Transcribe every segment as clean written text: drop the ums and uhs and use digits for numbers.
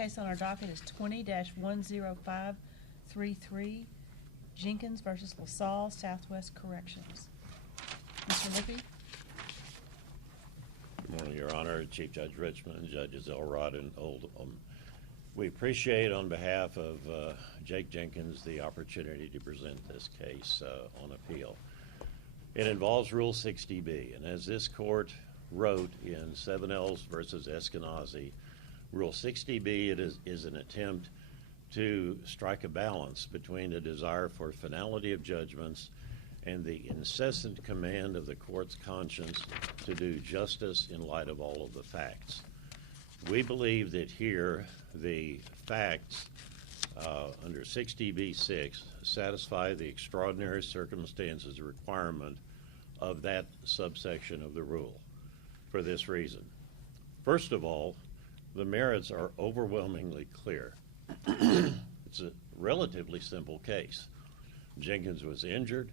Case on our docket is 20-10533, Jenkins versus Lasalle Southwest Corrections. Mr. Lippe? Good morning, Your Honor, Chief Judge Richman, Judges Elrod and Oldham. We appreciate, on behalf of Jake Jenkins, the opportunity to present this case on appeal. It involves Rule 60B, and as this court wrote in 7Ls versus Eskenazi, Rule 60B is an attempt to strike a balance between the desire for finality of judgments and the incessant command of the court's conscience to do justice in light of all of the facts. We believe that here the facts under 60B-6 satisfy the extraordinary circumstances requirement of that subsection of the rule for this reason. First of all, the merits are overwhelmingly clear. It's a relatively simple case. Jenkins was injured.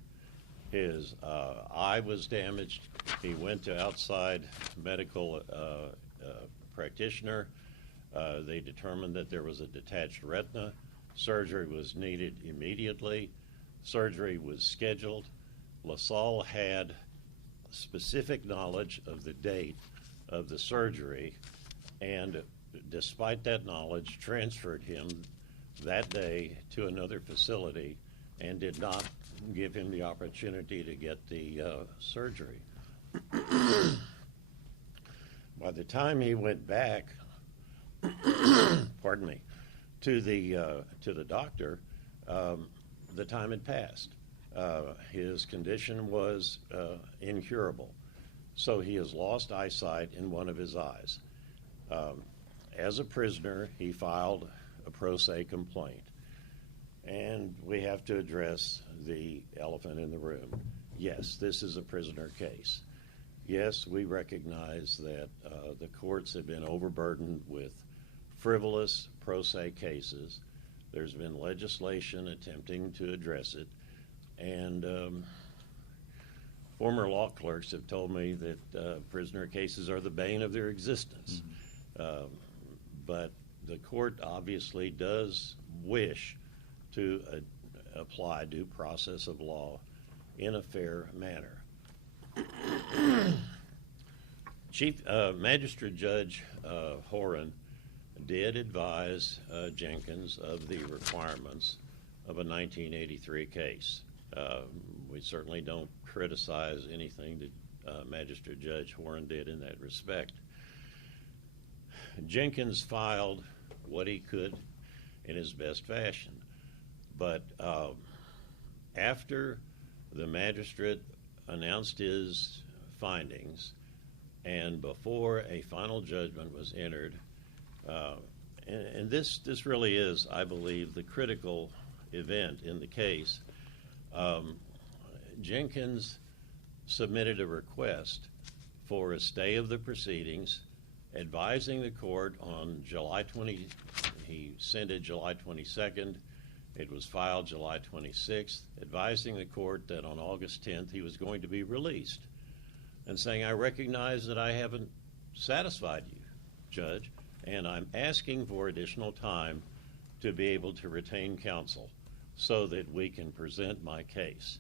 His eye was damaged. He went to outside medical practitioner. They determined that there was a detached retina. Surgery was needed immediately. Surgery was scheduled. Lasalle had specific knowledge of the date of the surgery, and despite that knowledge, transferred him that day to another facility and did not give him the opportunity to get the surgery. By the time he went back, pardon me, to the doctor, the time had passed. His condition was incurable, so he has lost eyesight in one of his eyes. As a prisoner, he filed a pro se complaint, and we have to address the elephant in the room. Yes, this is a prisoner case. Yes, we recognize that the courts have been overburdened with frivolous pro se cases. There's been legislation attempting to address it, and former law clerks have told me that prisoner cases are the bane of their existence. But the court obviously does wish to apply due process of law in a fair manner. Chief Magistrate Judge Horan did advise Jenkins of the requirements of a 1983 case. We certainly don't criticize anything that Magistrate Judge Horan did in that respect. Jenkins filed what he could in his best fashion, but after the magistrate announced his findings and before a final judgment was entered, and this really is, I believe, the critical event in the case, Jenkins submitted a request for a stay of the proceedings, advising the court on July 20, he sent it July 22nd, it was filed July 26th, advising the court that on August 10th he was going to be released, and saying, I recognize that I haven't satisfied you, Judge, and I'm asking for additional time to be able to retain counsel so that we can present my case.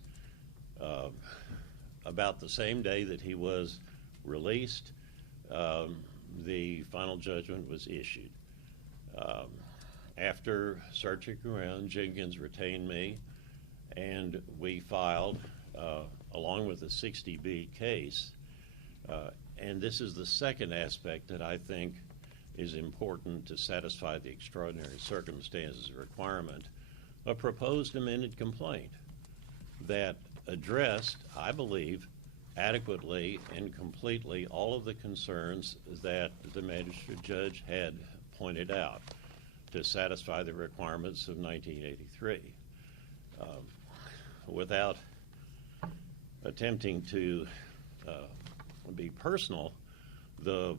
About the same day that he was released, the final judgment was issued. After searching around, Jenkins retained me, and we filed, along with the 60B case, and this is the second aspect that I think is important to satisfy the extraordinary circumstances requirement, a proposed amended complaint that addressed, I believe, adequately and completely all of the concerns that the magistrate judge had pointed out to satisfy the requirements of 1983. Without attempting to be personal, the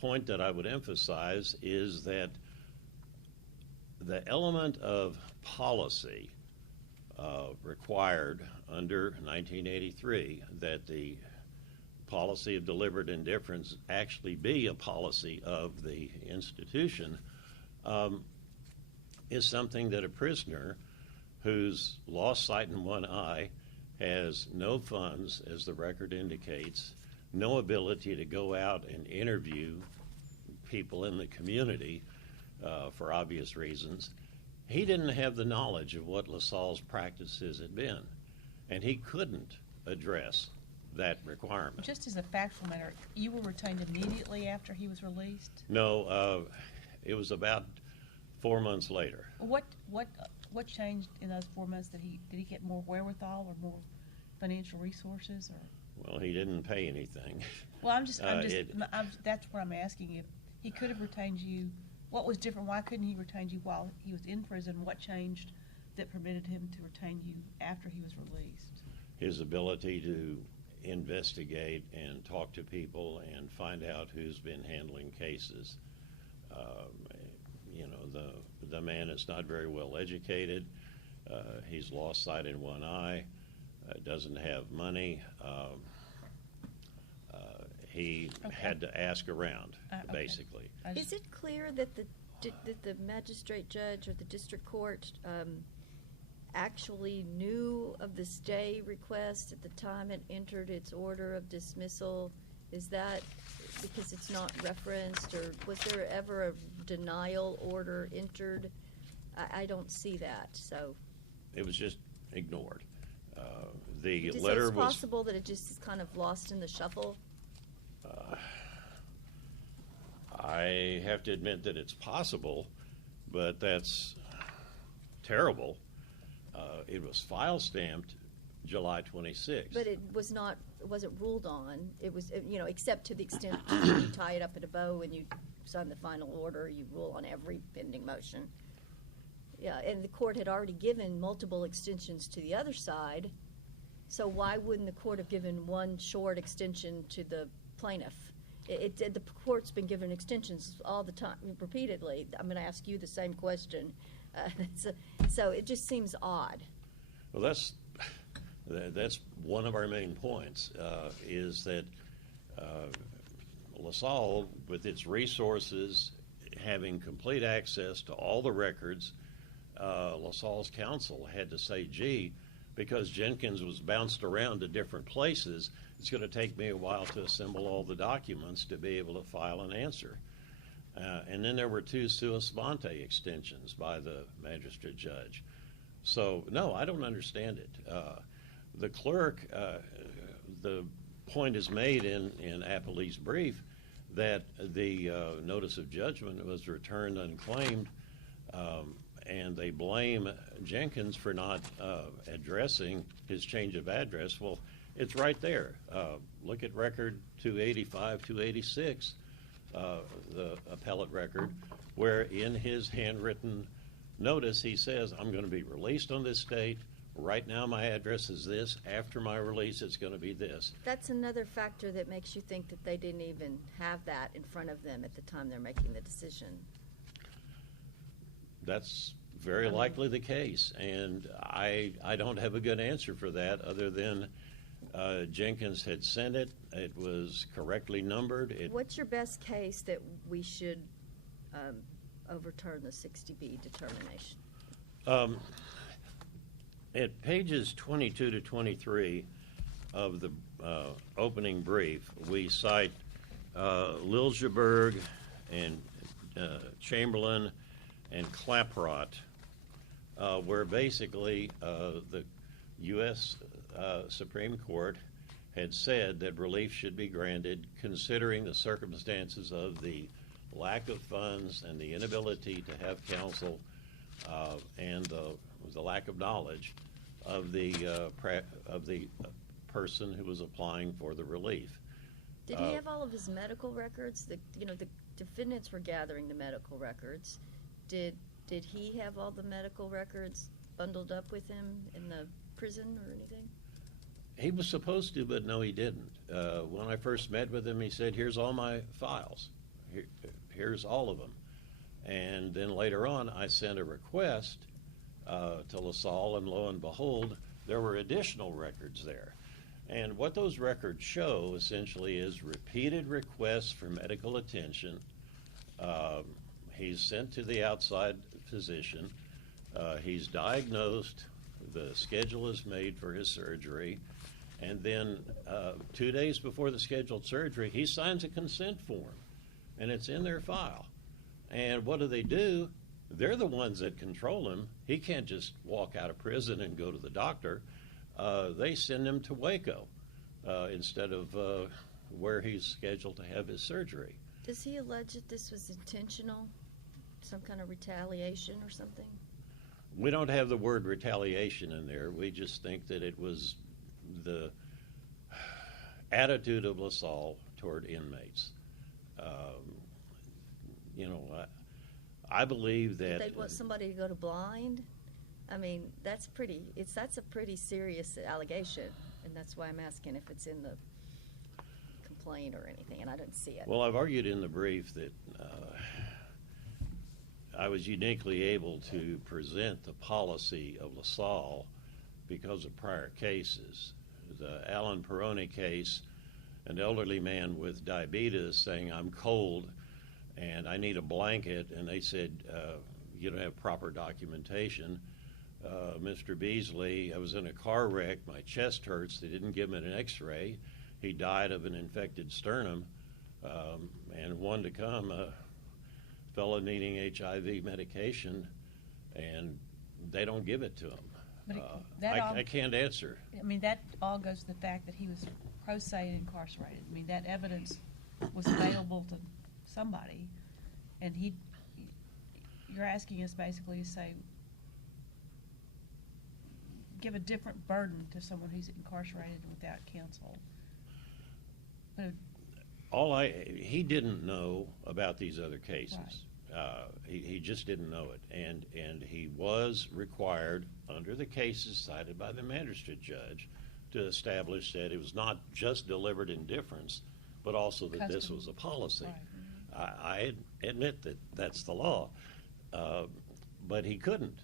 point that I would emphasize is that the element of policy required under 1983 that the policy of deliberate indifference actually be a policy of the institution is something that a prisoner who's lost sight in one eye, has no funds, as the record indicates, no ability to go out and interview people in the community for obvious reasons. He didn't have the knowledge of what Lasalle's practices had been, and he couldn't address that requirement. Just as a factual matter, you were retained immediately after he was released? No, it was about 4 months later. What changed in those 4 months? Did he get more wherewithal or more financial resources? Or? Well, he didn't pay anything. Well, that's where I'm asking you. He could have retained you. What was different? Why couldn't he retain you while he was in prison? What changed that permitted him to retain you after he was released? His ability to investigate and talk to people and find out who's been handling cases. The man is not very well educated. He's lost sight in one eye, doesn't have money. He had to ask around, basically. Is it clear that the magistrate judge or the district court actually knew of the stay request at the time it entered its order of dismissal? Is that because it's not referenced, or was there ever a denial order entered? I don't see that, so. It was just ignored. So it's possible that it just is kind of lost in the shuffle? I have to admit that it's possible, but that's terrible. It was file stamped July 26th. But it wasn't ruled on. It was, except to the extent you tie it up in a bow and you sign the final order, you rule on every pending motion. Yeah, and the court had already given multiple extensions to the other side, so why wouldn't the court have given one short extension to the plaintiff? The court's been given extensions all the time, repeatedly. I'm going to ask you the same question. So it just seems odd. Well, that's one of our main points, is that Lasalle, with its resources, having complete access to all the records, Lasalle's counsel had to say, gee, because Jenkins was bounced around to different places, it's going to take me a while to assemble all the documents to be able to file an answer. And then there were 2 sua sponte extensions by the magistrate judge. So, no, I don't understand it. The clerk, the point is made in Appellee's brief that the notice of judgment was returned unclaimed, and they blame Jenkins for not addressing his change of address. Well, it's right there. Look at record 285, 286, the appellate record, where in his handwritten notice he says, I'm going to be released on this date. Right now my address is this. After my release, it's going to be this. That's another factor that makes you think that they didn't even have that in front of them at the time they're making the decision. That's very likely the case, and I don't have a good answer for that other than Jenkins had sent it. It was correctly numbered. What's your best case that we should overturn the 60B determination? At pages 22 to 23 of the opening brief, we cite Liljeburg and Chamberlain and Klaproth, where basically the U.S. Supreme Court had said that relief should be granted considering the circumstances of the lack of funds and the inability to have counsel and the lack of knowledge of the person who was applying for the relief. Did he have all of his medical records? The defendants were gathering the medical records. Did he have all the medical records bundled up with him in the prison or anything? He was supposed to, but no, he didn't. When I first met with him, he said, here's all my files. Here's all of them. And then later on, I sent a request to Lasalle, and lo and behold, there were additional records there. And what those records show, essentially, is repeated requests for medical attention, He's sent to the outside physician. He's diagnosed. The schedule is made for his surgery. And then 2 days before the scheduled surgery, he signs a consent form, and it's in their file. And what do? They're the ones that control him. He can't just walk out of prison and go to the doctor. They send him to Waco instead of where he's scheduled to have his surgery. Does he allege that this was intentional? Some kind of retaliation or something? We don't have the word retaliation in there. We just think that it was the attitude of Lasalle toward inmates. I believe that They want somebody to go to blind? I mean, that's a pretty serious allegation, and that's why I'm asking if it's in the complaint or anything, and I didn't see it. Well, I've argued in the brief that I was uniquely able to present the policy of Lasalle because of prior cases. The Alan Peroni case, an elderly man with diabetes saying, I'm cold and I need a blanket, and they said, you don't have proper documentation. Mr. Beasley, I was in a car wreck, my chest hurts, they didn't give him an x-ray. He died of an infected sternum, and one to come, a fellow needing HIV medication, and they don't give it to him. But I can't answer. I mean, that all goes to the fact that he was pro se and incarcerated. I mean, that evidence was available to somebody, and you're asking us basically to say, give a different burden to someone who's incarcerated without counsel. He didn't know about these other cases. Right. He just didn't know it, and he was required under the cases cited by the magistrate judge to establish that it was not just deliberate indifference, but also that this was a policy. Right. I admit that that's the law, but he couldn't.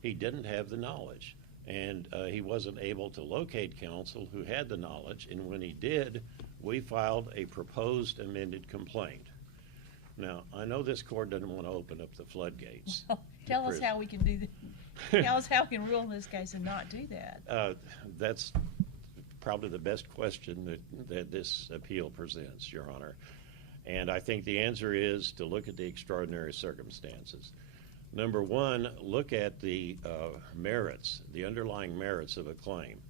He didn't have the knowledge, and he wasn't able to locate counsel who had the knowledge, and when he did, we filed a proposed amended complaint. Now, I know this court doesn't want to open up the floodgates. Well, tell us how we can do that. Tell us how we can rule in this case and not do that. That's probably the best question that this appeal presents, Your Honor. And I think the answer is to look at the extraordinary circumstances. Number one, look at the merits, the underlying merits of a claim.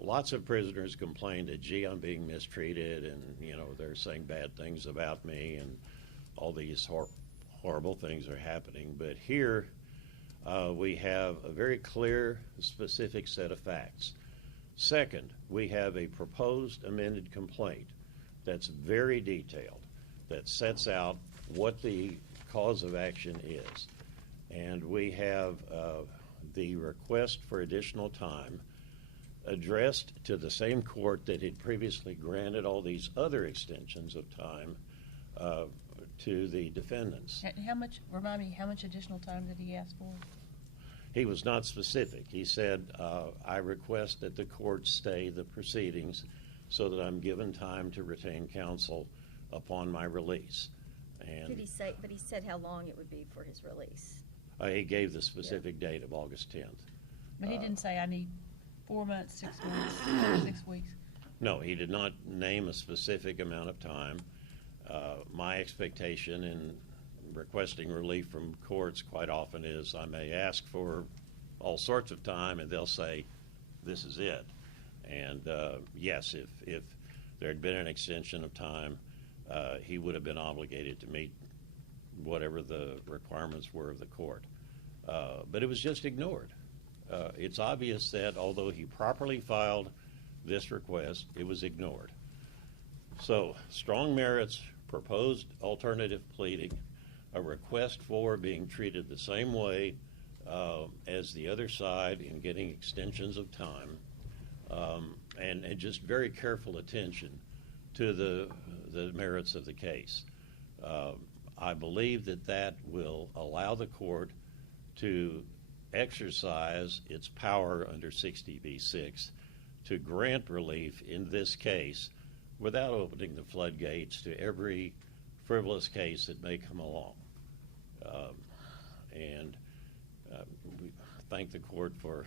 Lots of prisoners complain that, gee, I'm being mistreated, and they're saying bad things about me, and all these horrible things are happening. But here we have a very clear, specific set of facts. Second, we have a proposed amended complaint that's very detailed, that sets out what the cause of action is. And we have the request for additional time addressed to the same court that had previously granted all these other extensions of time to the defendants. Remind me, how much additional time did he ask for? He was not specific. He said, I request that the court stay the proceedings so that I'm given time to retain counsel upon my release. And Did he say, but he said how long it would be for his release? He gave the specific date of August 10th. But he didn't say, I need 4 months, 6 months, 6 weeks. No, he did not name a specific amount of time. My expectation in requesting relief from courts quite often is I may ask for all sorts of time, and they'll say, this is it. And yes, if there had been an extension of time, he would have been obligated to meet whatever the requirements were of the court. But it was just ignored. It's obvious that although he properly filed this request, it was ignored. So, strong merits, proposed alternative pleading, a request for being treated the same way as the other side in getting extensions of time, and just very careful attention to the merits of the case. I believe that will allow the court to exercise its power under 60b-6 to grant relief in this case without opening the floodgates to every frivolous case that may come along. And we thank the court for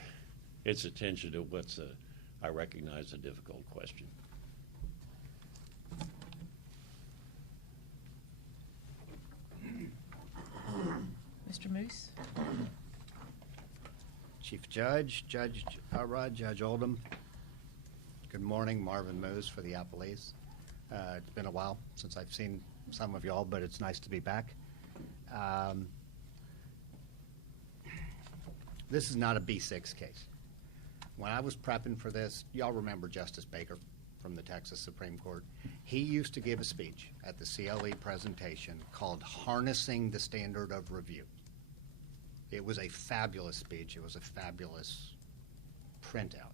its attention to what's, I recognize, a difficult question. Mr. Moos? Chief Judge, Judge Elrod, Judge Oldham. Good morning, Marvin Moos for the appellees. It's been a while since I've seen some of y'all, but it's nice to be back. This is not a B6 case. When I was prepping for this, y'all remember Justice Baker from the Texas Supreme Court. He used to give a speech at the CLE presentation called Harnessing the Standard of Review. It was a fabulous speech. It was a fabulous printout.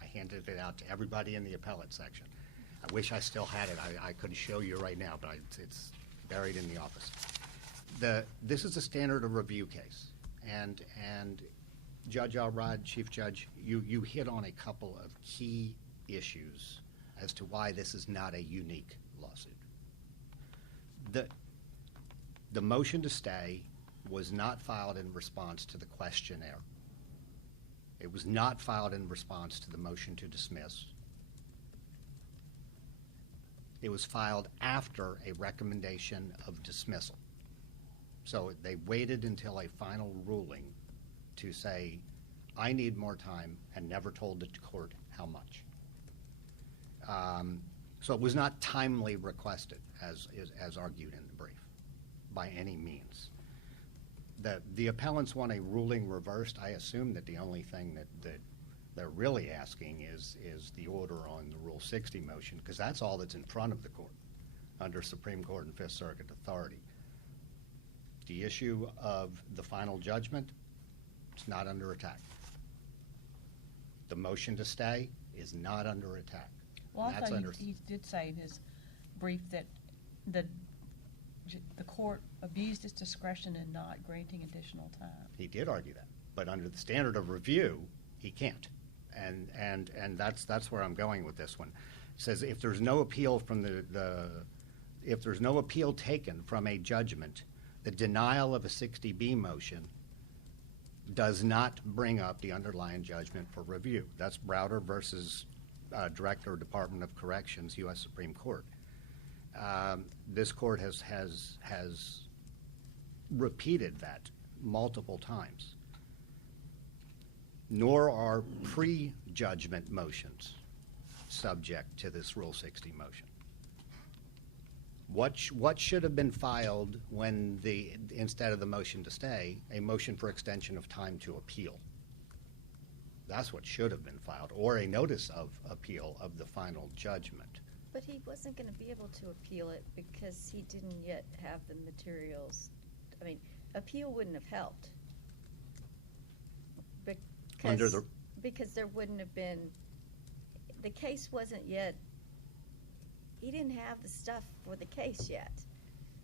I handed it out to everybody in the appellate section. I wish I still had it. I could show you right now, but it's buried in the office. This is a standard of review case, and Judge Elrod, Chief Judge, you hit on a couple of key issues as to why this is not a unique lawsuit. The motion to stay was not filed in response to the questionnaire. It was not filed in response to the motion to dismiss. It was filed after a recommendation of dismissal. So they waited until a final ruling to say, I need more time, and never told the court how much. So it was not timely requested, as argued in the brief, by any means. The appellants want a ruling reversed. I assume that the only thing that they're really asking is the order on the Rule 60 motion, because that's all that's in front of the court under Supreme Court and Fifth Circuit authority. The issue of the final judgment, it's not under attack. The motion to stay is not under attack. Well, I thought he did say in his brief that the court abused its discretion in not granting additional time. He did argue that, but under the standard of review, he can't. And that's where I'm going with this one. It says if there's no appeal from if there's no appeal taken from a judgment, the denial of a 60B motion does not bring up the underlying judgment for review. That's Browder versus Director, Department of Corrections, U.S. Supreme Court. This court has repeated that multiple times. Nor are pre-judgment motions subject to this Rule 60 motion. What should have been filed when instead of the motion to stay, a motion for extension of time to appeal? That's what should have been filed, or a notice of appeal of the final judgment. But he wasn't going to be able to appeal it because he didn't yet have the materials. I mean, appeal wouldn't have helped. Because there wouldn't have been, the case wasn't yet, he didn't have the stuff for the case yet.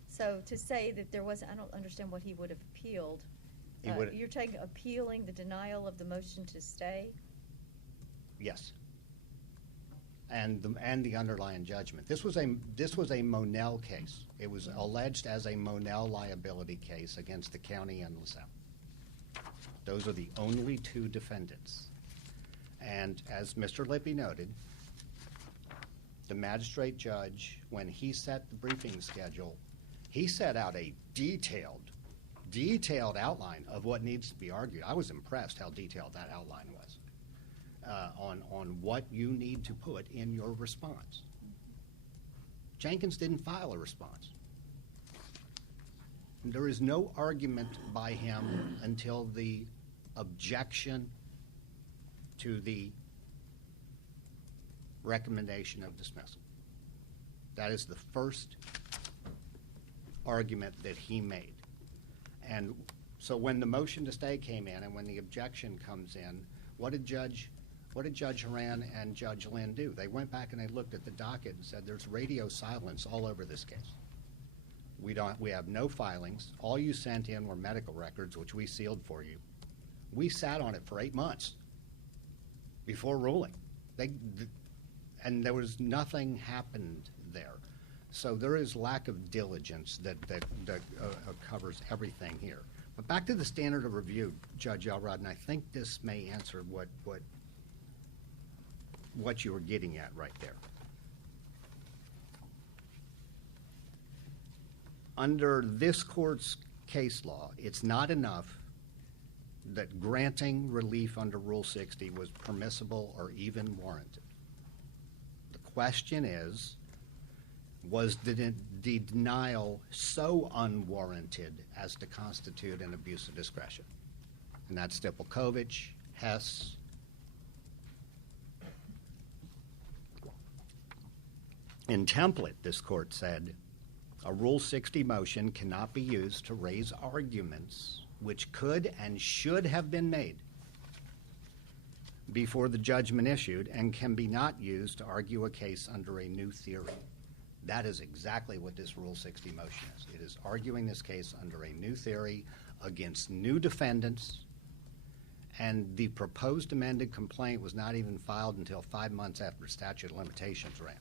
So to say that there wasn't, I don't understand what he would have appealed. You're appealing the denial of the motion to stay? Yes. And the underlying judgment. This was a Monell case. It was alleged as a Monell liability case against the county and Lasalle. Those are the only two defendants. And as Mr. Lippe noted, the magistrate judge, when he set the briefing schedule, he set out a detailed outline of what needs to be argued. I was impressed how detailed that outline was on what you need to put in your response. Jenkins didn't file a response. There is no argument by him until the objection to the recommendation of dismissal. That is the first argument that he made. And so when the motion to stay came in and when the objection comes in, what did Judge Horan and Judge Lynn do? They went back and they looked at the docket and said there's radio silence all over this case. We have no filings. All you sent in were medical records, which we sealed for you. We sat on it for 8 months before ruling. And there was nothing happened there. So there is lack of diligence that covers everything here. But back to the standard of review, Judge Elrod, and I think this may answer what you were getting at right there. Under this court's case law, it's not enough that granting relief under Rule 60 was permissible or even warranted. The question is, was the denial so unwarranted as to constitute an abuse of discretion? And that's Stipelkovich, Hess. In Template, this court said, a Rule 60 motion cannot be used to raise arguments which could and should have been made before the judgment issued and can be not used to argue a case under a new theory. That is exactly what this Rule 60 motion is. It is arguing this case under a new theory against new defendants, and the proposed amended complaint was not even filed until 5 months after statute of limitations ran.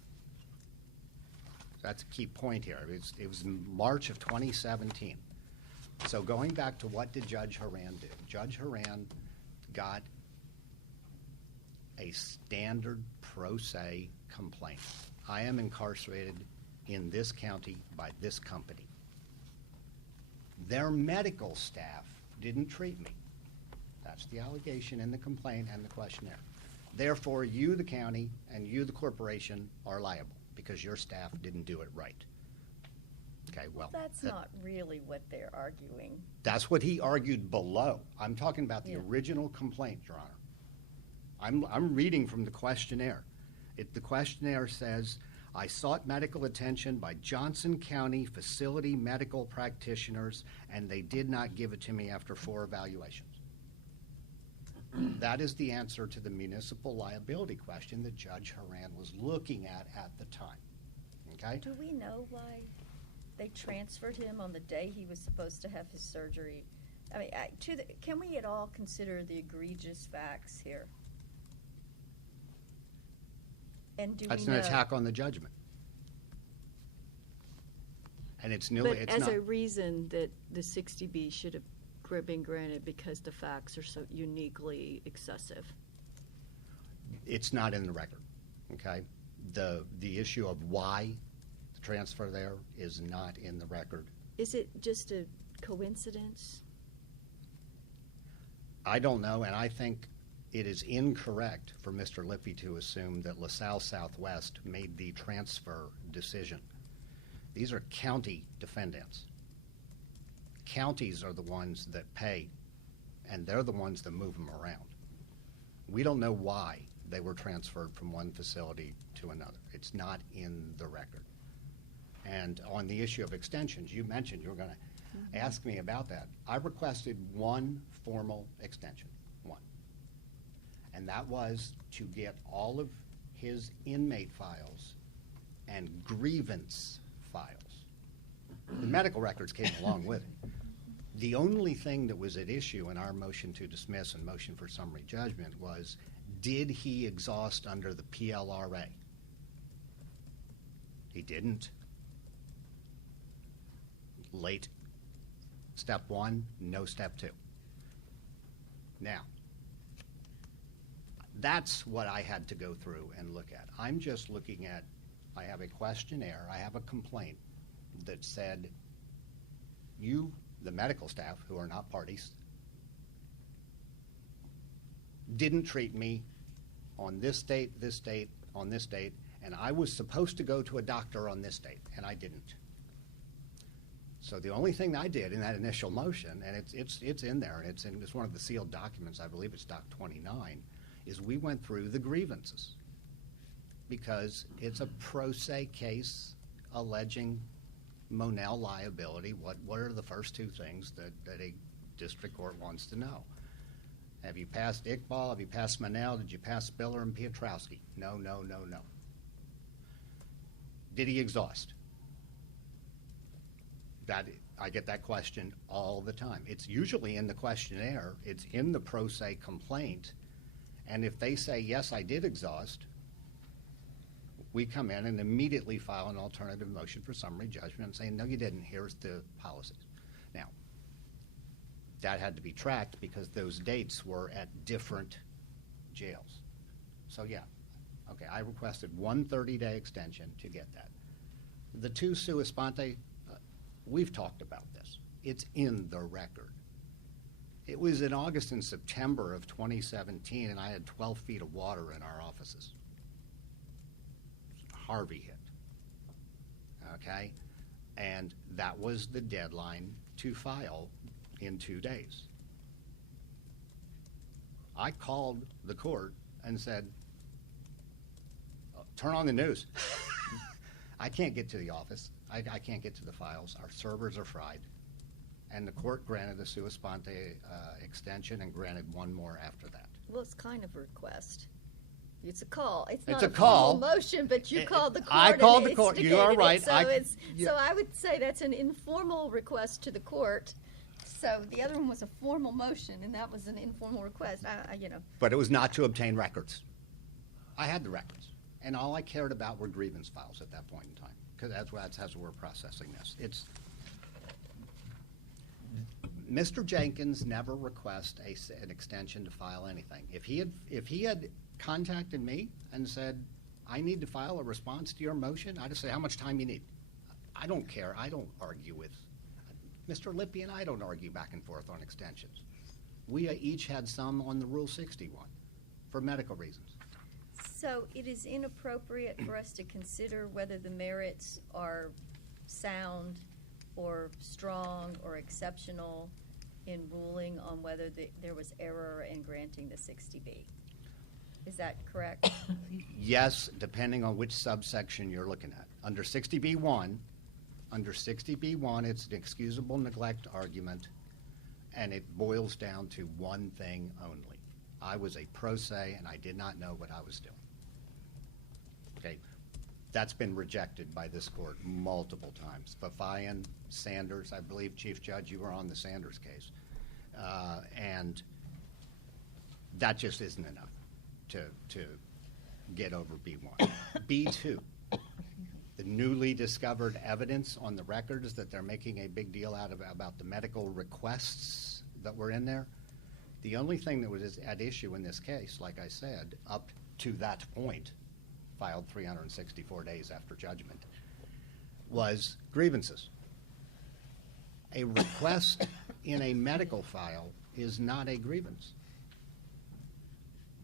That's a key point here. It was in March of 2017. So going back to what did Judge Horan do? Judge Horan got a standard pro se complaint. I am incarcerated in this county by this company. Their medical staff didn't treat me. That's the allegation in the complaint and the questionnaire. Therefore, you, the county, and you, the corporation, are liable because your staff didn't do it right. Okay, well. That's not really what they're arguing. That's what he argued below. I'm talking about the original complaint, Your Honor. I'm reading from the questionnaire. The questionnaire says, I sought medical attention by Johnson County facility medical practitioners, and they did not give it to me after 4 evaluations. That is the answer to the municipal liability question that Judge Horan was looking at the time. Okay? Do we know why they transferred him on the day he was supposed to have his surgery? I mean, can we at all consider the egregious facts here? And do That's we an know? attack on the judgment. And it's new. But It's as not. a reason that the 60B should have been granted because the facts are so uniquely excessive. It's not in the record. Okay, the issue of why the transfer there is not in the record. Is it just a coincidence? I don't know, and I think it is incorrect for Mr. Lippe to assume that LaSalle Southwest made the transfer decision. These are county defendants. Counties are the ones that pay, and they're the ones that move them around. We don't know why they were transferred from one facility to another. It's not in the record. And on the issue of extensions, you mentioned you were going to ask me about that. I requested one formal extension, one. And that was to get all of his inmate files and grievance files. The medical records came along with it. The only thing that was at issue in our motion to dismiss and motion for summary judgment was, did he exhaust under the PLRA? He didn't. Late. Step 1, no step 2. Now, that's what I had to go through and look at. I'm just looking at, I have a questionnaire, I have a complaint that said, you, the medical staff, who are not parties, didn't treat me on this date, on this date, and I was supposed to go to a doctor on this date, and I didn't. So the only thing I did in that initial motion, and it's in there, and it's one of the sealed documents, I believe it's Doc 29, is we went through the grievances because it's a pro se case alleging Monell liability. What are the first 2 things that a district court wants to know? Have you passed Iqbal? Have you passed Monell? Did you pass Spiller and Piotrowski? No. Did he exhaust? I get that question all the time. It's usually in the questionnaire. It's in the pro se complaint. And if they say, yes, I did exhaust, we come in and immediately file an alternative motion for summary judgment saying, no, you didn't, here's the policies. Now, that had to be tracked because those dates were at different jails. So yeah, okay, I requested one 30-day extension to get that. The two sua sponte, we've talked about this. It's in the record. It was in August and September of 2017, and I had 12 feet of water in our offices. Harvey hit, okay? And that was the deadline to file in 2 days. I called the court and said, turn on the news. I can't get to the office. I can't get to the files. Our servers are fried. And the court granted a sua sponte extension and granted one more after that. Well, it's kind of a request. It's a call. It's It's not a a call. formal motion, but you called the court. I called and the court. You are instigated it. right. So I would say that's an informal request to the court. So the other one was a formal motion, and that was an informal request. But it was not to obtain records. I had the records, and all I cared about were grievance files at that point in time, because that's how we're processing this. Mr. Jenkins never requested an extension to file anything. If he had contacted me and said, I need to file a response to your motion, I'd just say, how much time you need? I don't care. I don't argue with Mr. Lippe, and I don't argue back and forth on extensions. We each had some on the Rule 61 for medical reasons. So it is inappropriate for us to consider whether the merits are sound or strong or exceptional in ruling on whether there was error in granting the 60B. Is that correct? Yes, depending on which subsection you're looking at. Under 60B1, it's an excusable neglect argument, and it boils down to one thing only. I was a pro se, and I did not know what I was doing. Okay, that's been rejected by this court multiple times. Fafian, Sanders, I believe, Chief Judge, you were on the Sanders case. And that just isn't enough to get over B1. B2, the newly discovered evidence on the records that they're making a big deal out of about the medical requests that were in there. The only thing that was at issue in this case, like I said, up to that point, filed 364 days after judgment, was grievances. A request in a medical file is not a grievance.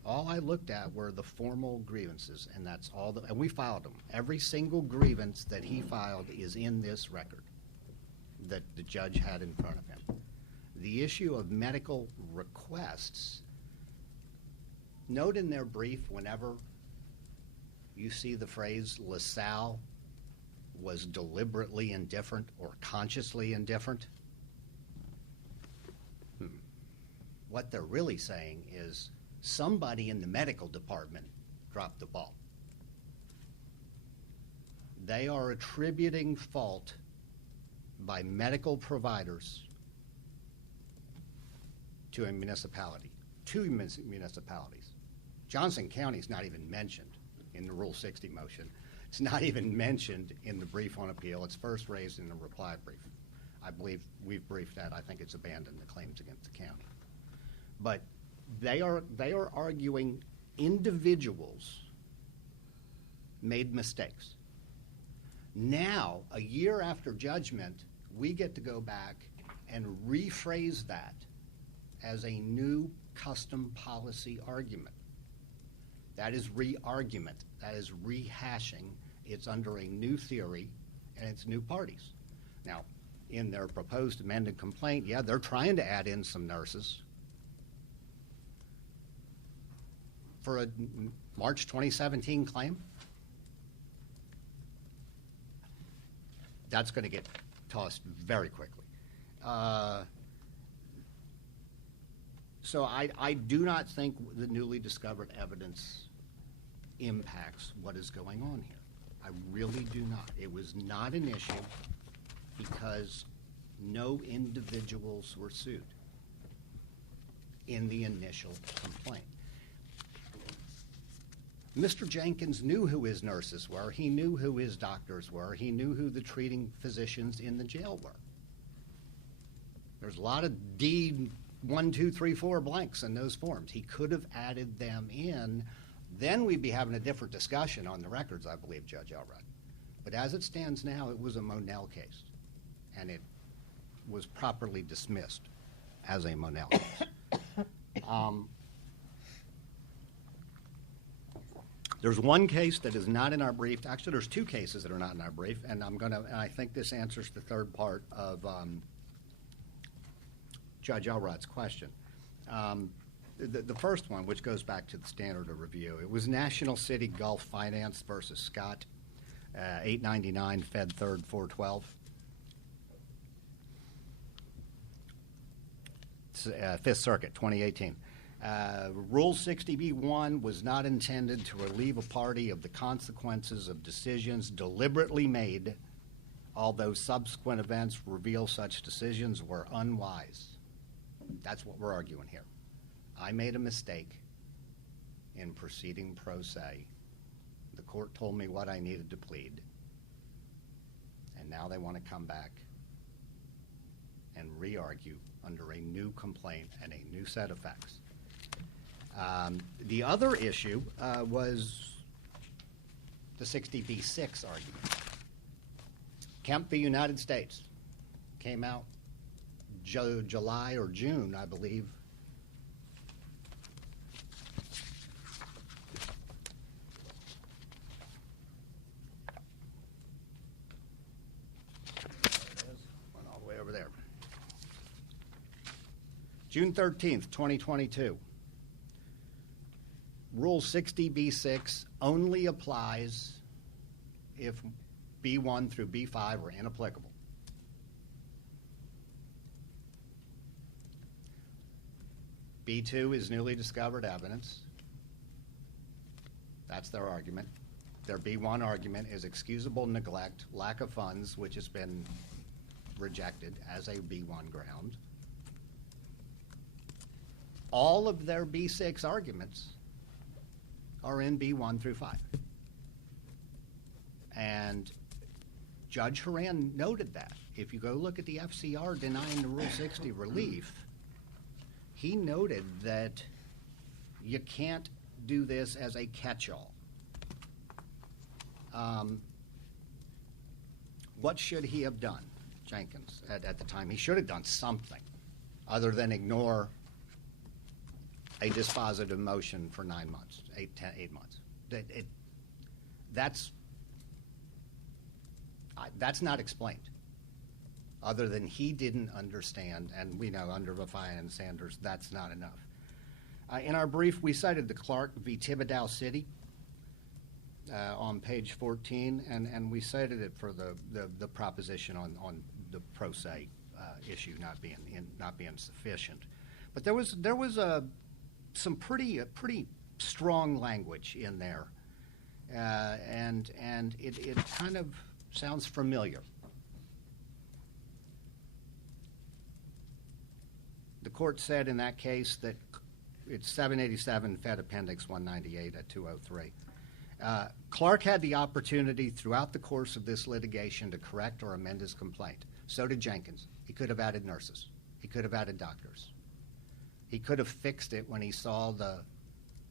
All I looked at were the formal grievances, and that's all. And we filed them. Every single grievance that he filed is in this record that the judge had in front of him. The issue of medical requests, note in their brief whenever you see the phrase Lasalle was deliberately indifferent or consciously indifferent, what they're really saying is somebody in the medical department dropped the ball. They are attributing fault by medical providers to a municipality, two municipalities. Johnson County is not even mentioned in the Rule 60 motion. It's not even mentioned in the brief on appeal. It's first raised in the reply brief. I believe we've briefed that. I think it's abandoned the claims against the county. But they are arguing individuals made mistakes. Now, a year after judgment, we get to go back and rephrase that as a new custom policy argument. That is re-argument. That is rehashing. It's under a new theory, and it's new parties. Now, in their proposed amended complaint, yeah, they're trying to add in some nurses for a March 2017 claim. That's going to get tossed very quickly. So I do not think the newly discovered evidence impacts what is going on here. I really do not. It was not an issue because no individuals were sued in the initial complaint. Mr. Jenkins knew who his nurses were. He knew who his doctors were. He knew who the treating physicians in the jail were. There's a lot of D 1, 2, 3, 4 blanks in those forms. He could have added them in. Then we'd be having a different discussion on the records, I believe, Judge Elrod. But as it stands now, it was a Monell case, and it was properly dismissed as a Monell case. There's one case that is not in our brief. Actually, there's two cases that are not in our brief, and I think this answers the third part of Judge Elrod's question. The first one, which goes back to the standard of review, it was National City Gulf Finance versus Scott, 899 Fed 3rd 412. Fifth Circuit, 2018. Rule 60b-1 was not intended to relieve a party of the consequences of decisions deliberately made, although subsequent events reveal such decisions were unwise. That's what we're arguing here. I made a mistake in proceeding pro se. The court told me what I needed to plead, and now they want to come back and re-argue under a new complaint and a new set of facts. The other issue was the 60b-6 argument. Kemp v. United States came out July or June, I believe. Went all the way over there. June 13th, 2022. Rule 60b-6 only applies if B1 through B5 are inapplicable. B2 is newly discovered evidence. That's their argument. Their B1 argument is excusable neglect, lack of funds, which has been rejected as a B1 ground. All of their B6 arguments are in B1 through 5. And Judge Horan noted that. If you go look at the FCR denying the Rule 60 relief, he noted that you can't do this as a catch-all. What should he have done, Jenkins, at the time? He should have done something other than ignore a dispositive motion for 9 months, 8 months. That's not explained, other than he didn't understand, and we know under Vafai and Sanders, that's not enough. In our brief, we cited the Clark v. Thibodaux City on page 14, and we cited it for the proposition on the pro se issue not being sufficient. But there was some pretty strong language in there, and it kind of sounds familiar. The court said in that case that it's 787 Fed Appendix 198 at 203. Clark had the opportunity throughout the course of this litigation to correct or amend his complaint. So did Jenkins. He could have added nurses. He could have added doctors. He could have fixed it when he saw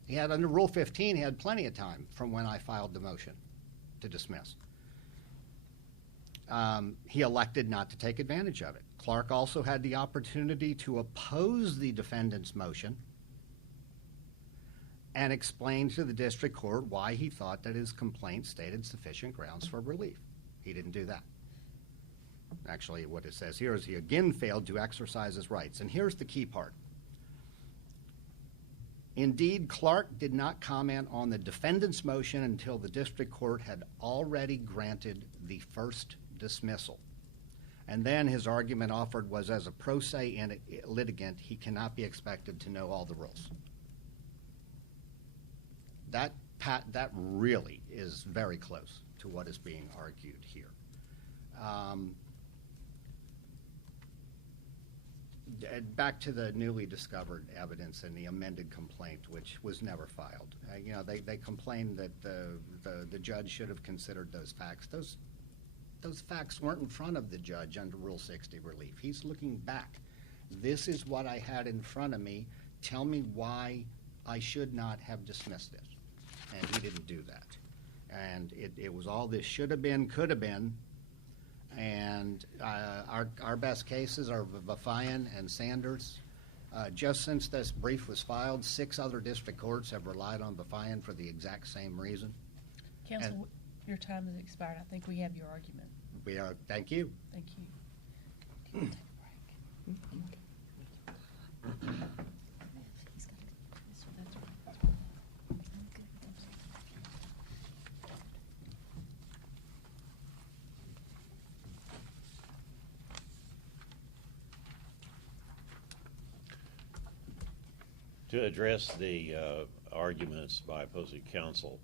he had under Rule 15, he had plenty of time from when I filed the motion to dismiss. He elected not to take advantage of it. Clark also had the opportunity to oppose the defendant's motion and explain to the district court why he thought that his complaint stated sufficient grounds for relief. He didn't do that. Actually, what it says here is he again failed to exercise his rights. And here's the key part. Indeed, Clark did not comment on the defendant's motion until the district court had already granted the first dismissal. And then his argument offered was, as a pro se litigant, he cannot be expected to know all the rules. That really is very close to what is being argued here. Back to the newly discovered evidence in the amended complaint, which was never filed. You know, they complained that the judge should have considered those facts. Those facts weren't in front of the judge under Rule 60 relief. He's looking back. This is what I had in front of me. Tell me why I should not have dismissed it. And he didn't do that. And it was all this should have been, could have been. And our best cases are Vafian and Sanders. Just since this brief was filed, 6 other district courts have relied on Vafian for the exact same reason. Counsel, your time has expired. I think we have your argument. We are. Thank you. Thank you. To address the arguments by opposing counsel,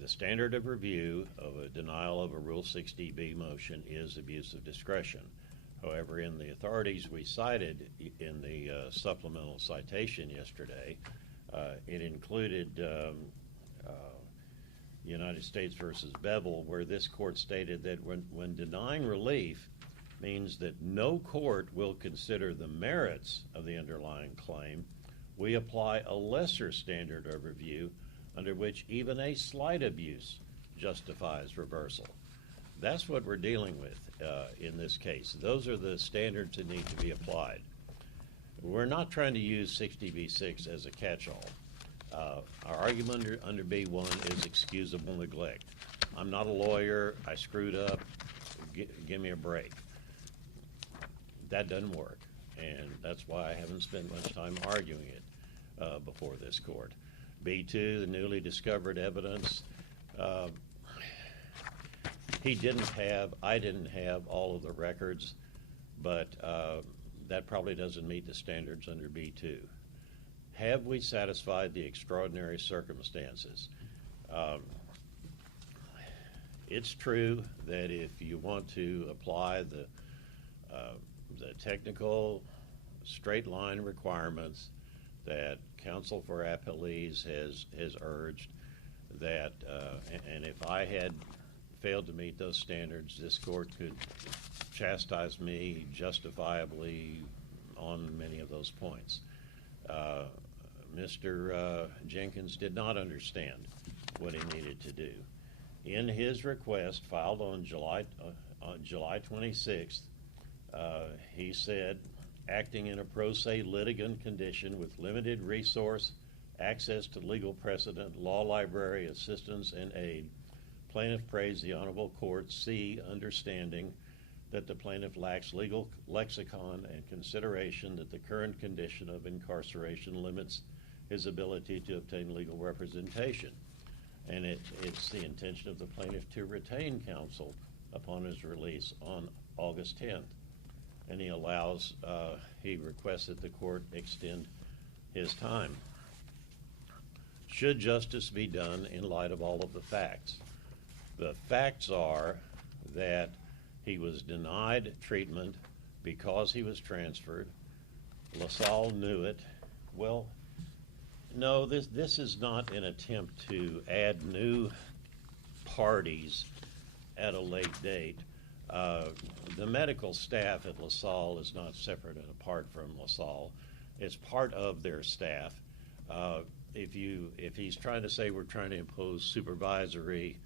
the standard of review of a denial of a Rule 60B motion is abuse of discretion. However, in the authorities we cited in the supplemental citation yesterday, it included United States versus Bevel, where this court stated that when denying relief means that no court will consider the merits of the underlying claim, we apply a lesser standard of review under which even a slight abuse justifies reversal. That's what we're dealing with in this case. Those are the standards that need to be applied. We're not trying to use 60B6 as a catch-all. Our argument under B1 is excusable neglect. I'm not a lawyer. I screwed up. Give me a break. That doesn't work, and that's why I haven't spent much time arguing it before this court. B2, the newly discovered evidence. I didn't have all of the records, but that probably doesn't meet the standards under B2. Have we satisfied the extraordinary circumstances? It's true that if you want to apply the technical straight line requirements that Counsel for Appellees has urged, that and if I had failed to meet those standards, this court could chastise me justifiably on many of those points. Mr. Jenkins did not understand what he needed to do. In his request filed on July 26th, he said, acting in a pro se litigant condition with limited resource, access to legal precedent, law library, assistance, and aid, plaintiff prays the Honorable Court see understanding that the plaintiff lacks legal lexicon and consideration that the current condition of incarceration limits his ability to obtain legal representation. And it's the intention of the plaintiff to retain counsel upon his release on August 10th. And he requests that the court extend his time. Should justice be done in light of all of the facts? The facts are that he was denied treatment because he was transferred. Lasalle knew it. Well, no, this is not an attempt to add new parties at a late date. The medical staff at Lasalle is not separate and apart from Lasalle. It's part of their staff. If he's trying to say we're trying to impose supervisory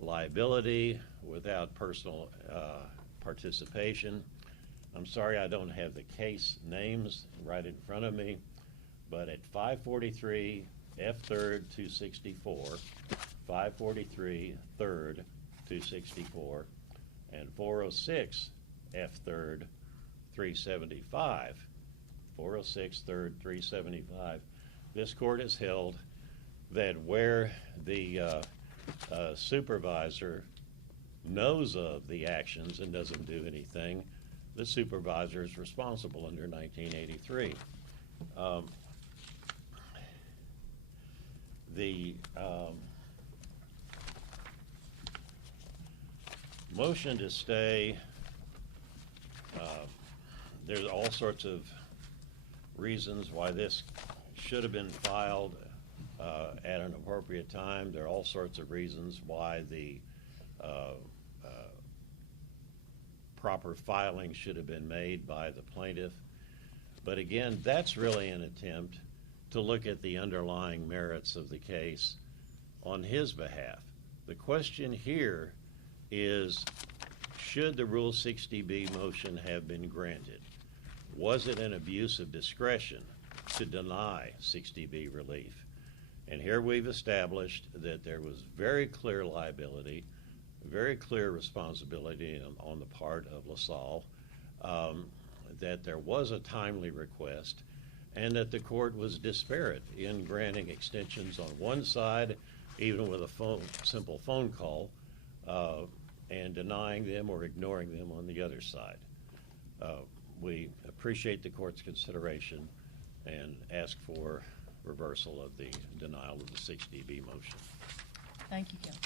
liability without personal participation, I'm sorry I don't have the case names right in front of me, but at 543 F3rd 264, 543 3rd 264, and 406 F3rd 375, 406 3rd 375, this court has held that where the supervisor knows of the actions and doesn't do anything, the supervisor is responsible under 1983. The motion to stay There's all sorts of reasons why this should have been filed at an appropriate time. There are all sorts of reasons why the proper filing should have been made by the plaintiff. But again, that's really an attempt to look at the underlying merits of the case on his behalf. The question here is, should the Rule 60B motion have been granted? Was it an abuse of discretion to deny 60B relief? And here we've established that there was very clear liability, very clear responsibility on the part of Lasalle, that there was a timely request, and that the court was disparate in granting extensions on one side, even with a simple phone call, and denying them or ignoring them on the other side. We appreciate the court's consideration and ask for reversal of the denial of the 60B motion. Thank you, Counsel.